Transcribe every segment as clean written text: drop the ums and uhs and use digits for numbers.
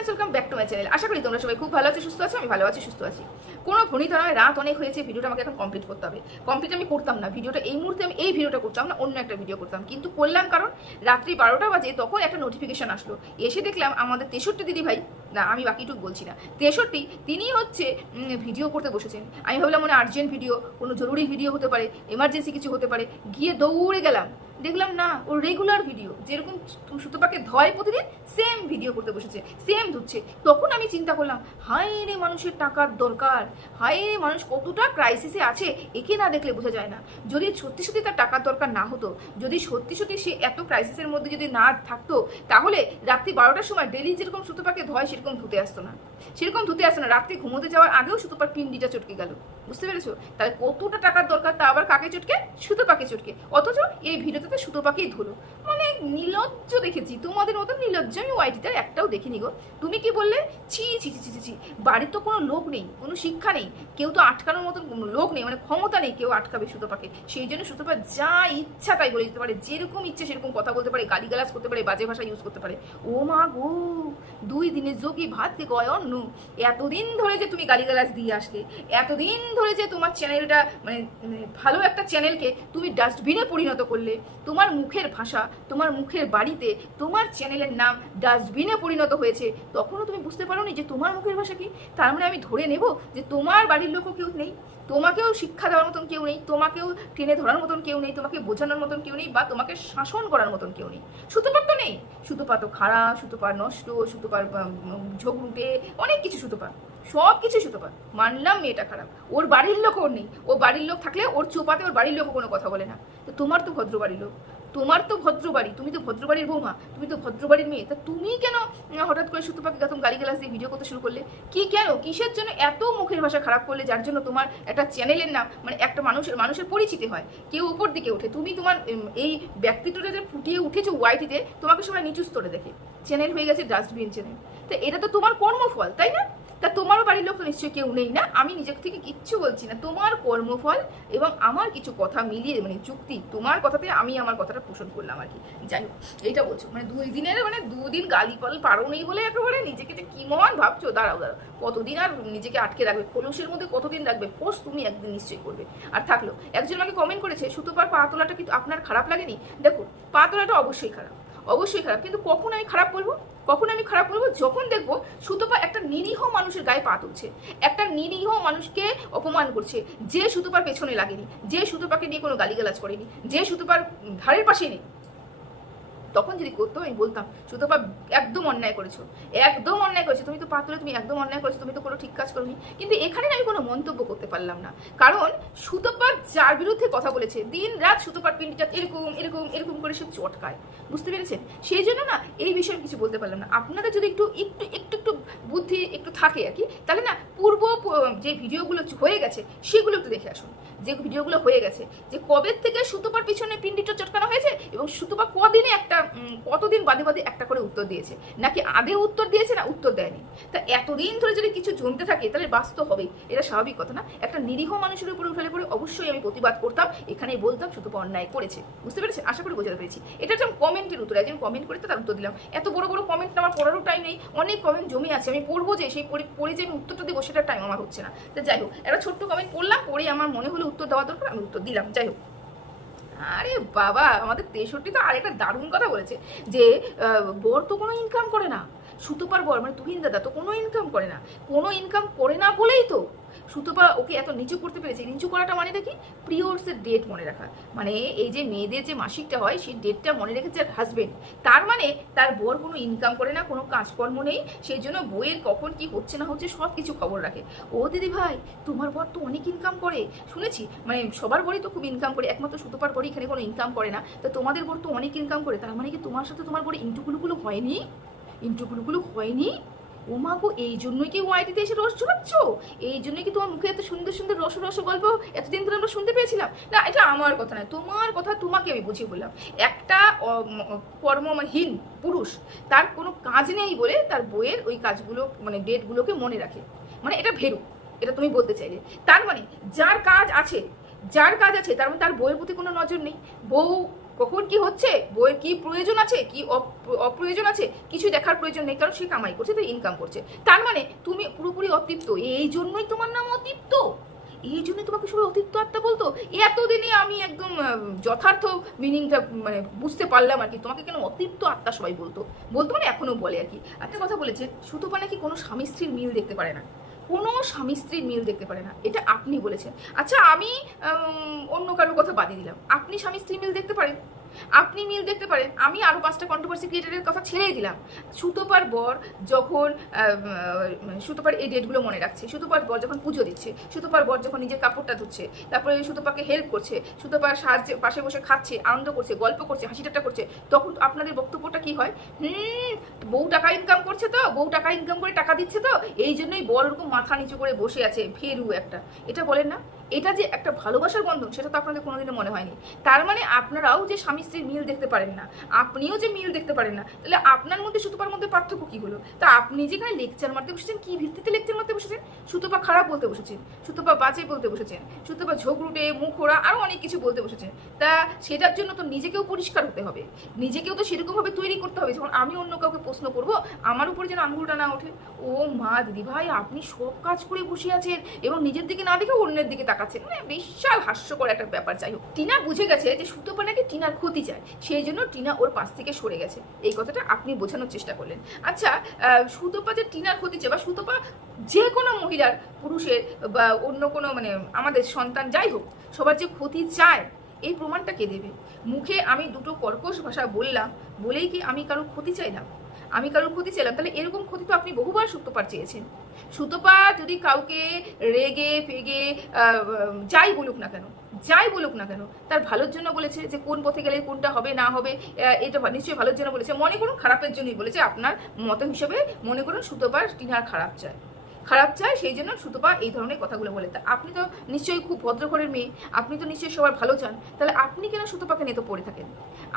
Friends, welcome back to my channel. আশা করি তোমরা সবাই খুব ভালো আছো, সুস্থ আছো। আমি ভালো আছি, সুস্থ আছি। কোনো ভনিতা নয়, রাত অনেক হয়েছে, ভিডিওটা আমাকে এখন কমপ্লিট করতে হবে। কমপ্লিট আমি করতাম না ভিডিওটা, এই মুহূর্তে আমি এই ভিডিওটা করতাম না, অন্য একটা ভিডিও করতাম, কিন্তু করলাম কারণ রাত্রি 12টা বাজে, তখন একটা নোটিফিকেশন আসলো। এসে দেখলাম আমাদের 63 দিদি ভাই, না আমি বাকিটুকু বলছি না, 63 তিনি হচ্ছে ভিডিও করতে বসেছেন। আমি ভাবলাম মনে আর্জেন্ট ভিডিও, কোনো জরুরি ভিডিও হতে পারে, এমার্জেন্সি কিছু হতে পারে। গিয়ে দৌড়ে গেলাম, দেখলাম না, ওর রেগুলার ভিডিও যেরকম সুতোপাকে ধয় প্রতিদিন, সেম ভিডিও করতে বসেছে, সেম ধুচ্ছে। তখন আমি চিন্তা করলাম, হায় রে মানুষের টাকার দরকার, হায় রে মানুষ কতটা ক্রাইসিসে আছে, একে না দেখলে বোঝা যায় না। যদি সত্যি সত্যি তার টাকার দরকার না হতো, যদি সত্যি সত্যি সে এত ক্রাইসিসের মধ্যে যদি না থাকতো, তাহলে রাত্রি 12টার সময় ডেলি যেরকম সুতোপাকে ধয় সেরকম ধুতে আসতো না, সেরকম ধুতে আসতো না। রাত্রি ঘুমোতে যাওয়ার আগেও সুতোপার পিন্ডিটা চটকে গেল, বুঝতে পেরেছো? তাহলে কতটা টাকার দরকার, তা আবার কাকে চটকে? সুতোপাকে চটকে। অথচ এই ভিডিওতে সুতোপাকেই ধুলো। মানে নির্লজ্জ দেখেছি, তোমাদের মতো নির্লজ্জ আমি ওয়াইটিতে একটাও দেখিনি গো। তুমি কি বললে? ছি ছি ছি ছি ছি। বাড়ির তো কোনো লোক নেই, কোনো শিক্ষা নেই, কেউ তো আটকানোর মতন কোনো লোক নেই, মানে ক্ষমতা নেই কেউ আটকাবে সুতোপাকে। সেই জন্য সুতোপা যা ইচ্ছা তাই বলে দিতে পারে, যেরকম ইচ্ছে সেরকম কথা বলতে পারে, গালিগালাজ করতে পারে, বাজে ভাষা ইউজ করতে পারে। ও মা গো, 2 দিনের যোগী ভাত থেকে অন্ন। এতদিন ধরে যে তুমি গালিগালাজ দিয়ে আসলে, এতদিন ধরে যে তোমার চ্যানেলটা মানে ভালো একটা চ্যানেলকে তুমি ডাস্টবিনে পরিণত করলে, তোমার মুখের ভাষা, তোমার মুখের বাড়িতে তোমার চ্যানেলের নাম ডাস্টবিনে পরিণত হয়েছে, তখনও তুমি বুঝতে পারো নি যে তোমার মুখের ভাষা কি? তার মানে আমি ধরে নেব যে তোমার বাড়ির লোকও কেউ নেই, তোমাকেও শিক্ষা দেওয়ার মতন কেউ নেই, তোমাকেও টেনে ধরার মতন কেউ নেই, তোমাকে বোঝানোর মতন কেউ নেই, বা তোমাকে শাসন করার মতন কেউ নেই। সুতোপার তো নেই, সুতোপা তো খারাপ, সুতোপার নষ্ট, সুতোপার ঝগড়ুটে, অনেক কিছু সুতোপা, সব কিছু সুতোপা। মানলাম মেয়েটা খারাপ, ওর বাড়ির লোক ওর নেই, ও বাড়ির লোক থাকলে ওর চোপাতে ওর বাড়ির লোকও কোনো কথা বলে না। তো তোমার তো ভদ্র বাড়ির লোক, তোমার তো ভদ্র বাড়ি, তুমি তো ভদ্র বাড়ির বৌমা, তুমি তো ভদ্র বাড়ির মেয়ে, তা তুমি কেন হঠাৎ করে সুতোপাকে গতম গালিগালাজ দিয়ে ভিডিও করতে শুরু করলে? কি কেন, কিসের জন্য এত মুখের ভাষা খারাপ করলে, যার জন্য তোমার একটা চ্যানেলের নাম, মানে একটা মানুষের পরিচিতি হয়, কেউ উপর দিকে ওঠে, তুমি তোমার এই ব্যক্তিত্বটা যে ফুটিয়ে উঠেছো ওয়াইটিতে, তোমাকে সবাই নিচু স্তরে দেখে, চ্যানেল হয়ে গেছে ডাস্টবিন চ্যানেল। তো এটা তো তোমার কর্মফল, তাই না? তা তোমারও বাড়ির লোক তো নিশ্চয়ই কেউ নেই না, আমি নিজের থেকে কিচ্ছু বলছি না, তোমার কর্মফল এবং আমার কিছু কথা মিলিয়ে, মানে যুক্তি, তোমার কথাতে আমি আমার কথাটা পোষণ করলাম আর কি। যাই হোক, এইটা বলছো মানে 2 দিনের, মানে 2 দিন গালি পাল পারো নেই বলে একেবারে নিজেকে যে কি মহান ভাবছো। দাঁড়াও দাঁড়াও, কতদিন আর নিজেকে আটকে রাখবে, খোলসের মধ্যে কতদিন রাখবে? পোষ তুমি একদিন নিশ্চয়ই করবে। আর থাকলো, একজন আমাকে কমেন্ট করেছে, সুতোপার পা তোলাটা কিন্তু আপনার খারাপ লাগেনি? দেখো, পা তোলাটা অবশ্যই খারাপ, অবশ্যই খারাপ, কিন্তু কখন আমি খারাপ বলবো? কখন আমি খারাপ বলবো? যখন দেখবো সুতোপা একটা নিরীহ মানুষের গায়ে পা তুলছে, একটা নিরীহ মানুষকে অপমান করছে, যে সুতোপার পেছনে লাগেনি, যে সুতোপাকে নিয়ে কোনো গালিগালাজ করেনি, যে সুতোপার ধারের পাশে নেই, তখন যদি করতো আমি বলতাম সুতোপা একদম অন্যায় করেছো, একদম অন্যায় করেছো, তুমি তো পা তুলে তুমি একদম অন্যায় করেছো, তুমি তো কোনো ঠিক কাজ করোনি। কিন্তু এখানে আমি কোনো মন্তব্য করতে পারলাম না, কারণ সুতোপার যার বিরুদ্ধে কথা বলেছে, দিন রাত সুতোপার পিন্ডিটা এরকম এরকম এরকম করে সে চটকায়, বুঝতে পেরেছেন? সেই জন্য না এই বিষয়ে কিছু বলতে পারলাম না। আপনাদের যদি একটু একটু একটু একটু বুদ্ধি একটু থাকে আর কি, তাহলে না পূর্ব যে ভিডিওগুলো হয়ে গেছে সেগুলো একটু দেখে আসুন, যে ভিডিওগুলো হয়ে গেছে, যে কবে থেকে সুতোপার পিছনে পিন্ডিটা চটকানো হয়েছে, এবং সুতোপা কদিনে একটা কতদিন বাদে বাদে একটা করে উত্তর দিয়েছে, নাকি আগে উত্তর দিয়েছে না উত্তর দেয়নি। তা এতদিন ধরে যদি কিছু জমতে থাকে তাহলে বাস্তব হবেই, এটা স্বাভাবিক কথা না? একটা নিরীহ মানুষের উপরে উঠালে পরে অবশ্যই আমি প্রতিবাদ করতাম, এখানেই বলতাম সুতোপা অন্যায় করেছে, বুঝতে পেরেছেন? আশা করি বোঝাতে পেরেছি। এটা একটা কমেন্টের উত্তর, একজন কমেন্ট করে তো তার উত্তর দিলাম। এত বড় বড় কমেন্ট আমার পড়ারও টাইম নেই, অনেক কমেন্ট জমে আছে, আমি পড়বো যে সেই পড়ে যে আমি উত্তরটা দেবো সেটার টাইম আমার হচ্ছে না। তো যাই হোক, একটা ছোট্ট কমেন্ট পড়লাম, পড়ে আমার মনে হলো উত্তর দেওয়া দরকার, আমি উত্তর দিলাম। যাই হোক, আরে বাবা, আমাদের 63 তো আরেকটা দারুণ কথা বলেছে যে বর তো কোনো ইনকাম করে না, সুতোপার বর মানে তুহিন দাদা তো কোনো ইনকাম করে না, কোনো ইনকাম করে না বলেই তো সুতোপা ওকে এত নিচু করতে পেরেছে। নিচু করাটা মানে কি? পিরিয়ডসের ডেট মনে রাখা, মানে এই যে মেয়েদের যে মাসিকটা হয় সেই ডেটটা মনে রেখেছে হাজবেন্ড, তার মানে তার বর কোনো ইনকাম করে না, কোনো কাজকর্ম নেই, সেই জন্য বইয়ের কখন কি হচ্ছে না হচ্ছে সব কিছু খবর রাখে। ও দিদি ভাই, তোমার বর তো অনেক ইনকাম করে শুনেছি, মানে সবার বরই তো খুব ইনকাম করে, একমাত্র সুতোপার বরই এখানে কোনো ইনকাম করে না, তো তোমাদের বর তো অনেক ইনকাম করে, তার মানে কি তোমার সাথে তোমার বর ইন্টুকুলুকুলু হয়নি? ইন্টুকুলুকুলু হয়নি? ও মা গো, এই জন্যই কি ওয়াইটিতে এসে রস ঝুলাচ্ছ? এই জন্যই কি তোমার মুখে এত সুন্দর সুন্দর রস রস গল্প এতদিন ধরে আমরা শুনতে পেয়েছিলাম? না, এটা আমার কথা নয়, তোমার কথা, তোমাকে আমি বুঝিয়ে বললাম। একটা কর্মহীন পুরুষ, তার কোনো কাজ নেই বলে তার বইয়ের ওই কাজগুলো, মানে ডেটগুলোকে মনে রাখে, মানে এটা ভেরু, এটা তুমি বলতে চাইলে। তার মানে যার কাজ আছে, যার কাজ আছে, তার মানে তার বইয়ের প্রতি কোনো নজর নেই। বউ কখন কি হচ্ছে, বইয়ের কি প্রয়োজন আছে, কি অপ্রয়োজন আছে, কিছু দেখার প্রয়োজন নেই, কারণ সে কামাই করছে, তো ইনকাম করছে। তার মানে তুমি পুরোপুরি অতৃপ্ত, এই জন্যই তোমার নাম অতৃপ্ত, এই জন্য তোমাকে সবাই অতিরিক্ত আত্মা বলতো। এতদিনে আমি একদম যথার্থ মিনিংটা মানে বুঝতে পারলাম আর কি, তোমাকে কেন অতিরিক্ত আত্মা সবাই বলতো, বলতো মানে এখনো বলে আর কি। একটা কথা বলেছেন, সুতপা নাকি কোনো স্বামী স্ত্রীর মিল দেখতে পারে না, কোনো স্বামী স্ত্রীর মিল দেখতে পারে না, এটা আপনি বলেছেন। আচ্ছা আমি অন্য কারোর কথা বাদই দিলাম, আপনি স্বামী স্ত্রীর মিল দেখতে পারেন, আপনি মিল দেখতে পারেন, আমি আরও 5টা কন্ট্রোভার্সি ক্রিয়েটারের কথা ছেড়েই দিলাম। সুতপার বর যখন সুতপার এই ডেটগুলো মনে রাখছে, সুতপার বর যখন পুজো দিচ্ছে, সুতপার বর যখন নিজের কাপড়টা ধুচ্ছে, তারপরে সুতপাকে হেল্প করছে, সুতপার সাহায্যে পাশে বসে খাচ্ছে, আনন্দ করছে, গল্প করছে, হাসি ঠাট্টা করছে, তখন আপনাদের বক্তব্যটা কি হয়? বউ টাকা ইনকাম করছে, তো বউ টাকা ইনকাম করে টাকা দিচ্ছে, তো এই জন্যই বর ওরকম মাথা নিচু করে বসে আছে, ফেরু একটা, এটা বলেন না? এটা যে একটা ভালোবাসার বন্ধন, সেটা তো আপনাদের কোনোদিনও মনে হয়নি। তার মানে আপনারাও যে স্বামী স্ত্রীর মিল দেখতে পারেন না, আপনিও যে মিল দেখতে পারেন না, তাহলে আপনার মধ্যে সুতপার মধ্যে পার্থক্য কি হলো? তা আপনি যেখানে লেকচার মারতে বসেছেন, কি ভিত্তিতে লেকচার মারতে বসেছেন? সুতপা খারাপ বলতে বসেছেন, সুতপা বাজে বলতে বসেছেন, সুতপা ঝগড়ুটে মুখ ওরা আরও অনেক কিছু বলতে বসেছেন। তা সেটার জন্য তো নিজেকেও পরিষ্কার হতে হবে, নিজেকেও তো সেরকমভাবে তৈরি করতে হবে, যখন আমি অন্য কাউকে প্রশ্ন করবো আমার উপরে যেন আঙুলটা না ওঠে। ও মা দিদি ভাই, আপনি সব কাজ করে বসে আছেন এবং নিজের দিকে না দেখে অন্যের দিকে তাকাচ্ছেন, মানে বিশাল হাস্যকর একটা ব্যাপার। যাই হোক, টিনা বুঝে গেছে যে সুতপা নাকি টিনার ক্ষতি চায়, সেই জন্য টিনা ওর পাশ থেকে সরে গেছে, এই কথাটা আপনি বোঝানোর চেষ্টা করলেন। আচ্ছা, সুতপা যে টিনার ক্ষতি চায়, বা সুতপা যে কোনো মহিলার, পুরুষের বা অন্য কোনো মানে আমাদের সন্তান যাই হোক, সবার যে ক্ষতি চায়, এই প্রমাণটা কে দেবে? মুখে আমি দুটো কর্কশ ভাষা বললাম বলেই কি আমি কারোর ক্ষতি চাইলাম? আমি কারোর ক্ষতি চাইলাম? তাহলে এরকম ক্ষতি তো আপনি বহুবার সুতপার চেয়েছেন। সুতপা যদি কাউকে রেগে ফেগে যাই বলুক না কেন, যাই বলুক না কেন, তার ভালোর জন্য বলেছে, যে কোন পথে গেলে কোনটা হবে না হবে, এটা নিশ্চয়ই ভালোর জন্য বলেছে। মনে করুন খারাপের জন্যই বলেছে, আপনার মত হিসেবে মনে করুন সুতপার টিনার খারাপ চায়, খারাপ চায়, সেই জন্য সুতপা এই ধরনের কথাগুলো বলে। তা আপনি তো নিশ্চয়ই খুব ভদ্রঘরের মেয়ে, আপনি তো নিশ্চয়ই সবার ভালো চান, তাহলে আপনি কেন সুতপাকে নিয়ে তো পড়ে থাকেন?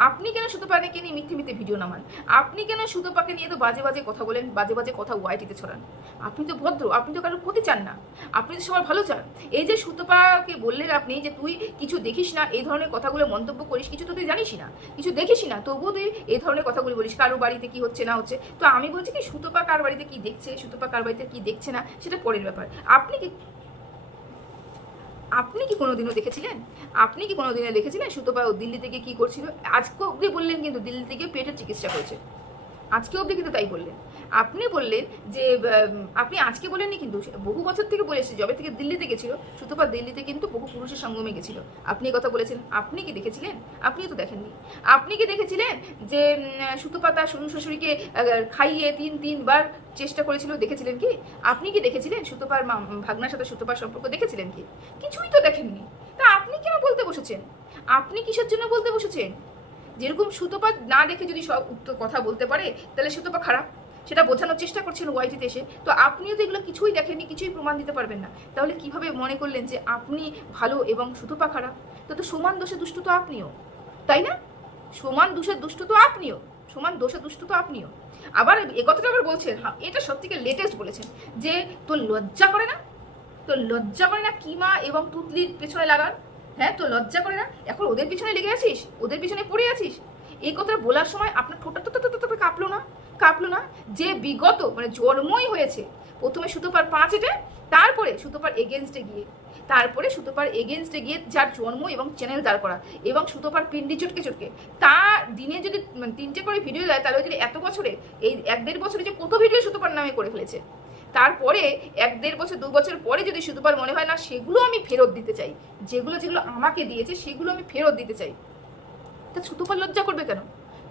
আপনি কেন সুতপাকে নিয়ে মিথ্যে মিথ্যে ভিডিও নামান? আপনি কেন সুতপাকে নিয়ে তো বাজে বাজে কথা বলেন, বাজে বাজে কথা ওয়াইটিতে ছড়ান? আপনি তো ভদ্র, আপনি তো কারোর ক্ষতি চান না, আপনি তো সবার ভালো চান। এই যে সুতপাকে বললেন আপনি যে তুই কিছু দেখিস না, এই ধরনের কথাগুলো মন্তব্য করিস, কিছু তো তুই জানিসই না, কিছু দেখিসই না, তবুও তুই এই ধরনের কথাগুলো বলিস, কারোর বাড়িতে কি হচ্ছে না হচ্ছে। তো আমি বলছি কি, সুতপা কার বাড়িতে কি দেখছে, সুতপা কার বাড়িতে কি দেখছে না, সেটা পরের ব্যাপার। আপনি কি কোনোদিনও দেখেছিলেন? আপনি কি কোনোদিনও দেখেছিলেন সুতপা দিল্লি থেকে কি করছিল? আজকে অবধি বললেন কিন্তু দিল্লি থেকে পেটের চিকিৎসা করেছে, আজকে অবধি কিন্তু তাই বললেন। আপনি বললেন যে আপনি আজকে বলেননি, কিন্তু বহু বছর থেকে বলে এসেছে, যবে থেকে দিল্লিতে গেছিল সুতপা, দিল্লিতে কিন্তু বহু পুরুষের সঙ্গমে গেছিল, আপনি এই কথা বলেছেন। আপনি কি দেখেছিলেন? আপনিও তো দেখেননি। আপনি কি দেখেছিলেন যে সুতপা তার শ্বশুর শাশুড়িকে খাইয়ে তিনবার চেষ্টা করেছিল? দেখেছিলেন কি? আপনি কি দেখেছিলেন সুতপার ভাগনার সাথে সুতপার সম্পর্ক? দেখেছিলেন কি? কিছুই তো দেখেননি। তা আপনি কেন বলতে বসেছেন? আপনি কিসের জন্য বলতে বসেছেন? যেরকম সুতপা না দেখে যদি সব উত্তর কথা বলতে পারে, তাহলে সুতপা খারাপ, সেটা বোঝানোর চেষ্টা করছেন ওয়াইটিতে এসে। তো আপনিও তো এগুলো কিছুই দেখেননি, কিছুই প্রমাণ দিতে পারবেন না, তাহলে কিভাবে মনে করলেন যে আপনি ভালো এবং সুতপা খারাপ? তো সমান দোষে দুষ্ট তো আপনিও, তাই না? সমান দোষে দুষ্ট তো আপনিও, সমান দোষে দুষ্ট তো আপনিও। আবার এ কথাটা আবার বলছেন, হ্যাঁ এটা সব থেকে লেটেস্ট বলেছেন, যে তোর লজ্জা করে না, তোর লজ্জা করে না কিমা এবং তুতলির পেছনে লাগান? হ্যাঁ, তো লজ্জা করে না? এখন ওদের পিছনে লেগে আছিস, ওদের পিছনে পড়ে আছিস। এই কথাটা বলার সময় আপনার ঠোঁটটা তো কাঁপলো না? কাঁপলো না? যে বিগত মানে জন্মই হয়েছে প্রথমে সুতপার 5 এটে, তারপরে সুতপার এগেনস্টে গিয়ে যার জন্ম এবং চ্যানেল দাঁড় করা, এবং সুতপার পিন্ডি চটকে তা দিনে যদি 3টে করে ভিডিও দেয়, তাহলে যদি এত বছরে এই 1-1.5 বছরে যে কত ভিডিও সুতপার নামে করে ফেলেছে, তারপরে 1-1.5 বছর 2 বছর পরে যদি সুতপার মনে হয় না সেগুলো আমি ফেরত দিতে চাই, যেগুলো আমাকে দিয়েছে সেগুলো আমি ফেরত দিতে চাই, তা সুতপার লজ্জা করবে কেন?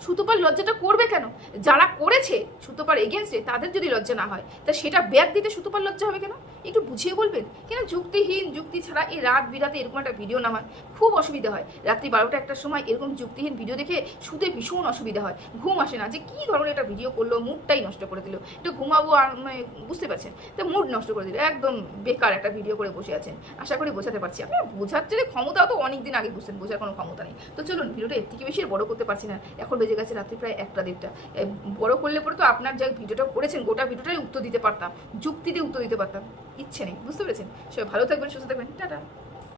সুতপার লজ্জাটা করবে কেন? যারা করেছে সুতপার এগেনস্টে, তাদের যদি লজ্জা না হয়, তা সেটা ব্যাক দিতে সুতপার লজ্জা হবে কেন? একটু বুঝিয়ে বলবেন। কেন যুক্তিহীন, যুক্তি ছাড়া এই রাত বিরাতে এরকম একটা ভিডিও নামান খুব অসুবিধা হয়। রাত্রি 12টা 1টার সময় এরকম যুক্তিহীন ভিডিও দেখে শুতে ভীষণ অসুবিধা হয়, ঘুম আসে না, যে কী ধরনের একটা ভিডিও করলো, মুডটাই নষ্ট করে দিল। একটু ঘুমাবো আর বুঝতে পারছেন, তো মুড নষ্ট করে দিল, একদম বেকার একটা ভিডিও করে বসে আছেন। আশা করি বোঝাতে পারছি। আপনার বোঝার যে ক্ষমতাও তো অনেকদিন আগে বুঝতেন, বোঝার কোনো ক্ষমতা নেই। তো চলুন, ভিডিওটা এর থেকে বেশি বড় করতে পারছি না, এখন বেজে গেছে রাত্রি প্রায় 1টা-1.5টা। বড় করলে পরে তো আপনার যা ভিডিওটা করেছেন গোটা ভিডিওটাই উত্তর দিতে পারতাম, যুক্তি দিয়ে উত্তর দিতে পারতাম, ইচ্ছে নেই, বুঝতে পেরেছেন? সবাই ভালো থাকবেন, সুস্থ থাকবেন, টাটা।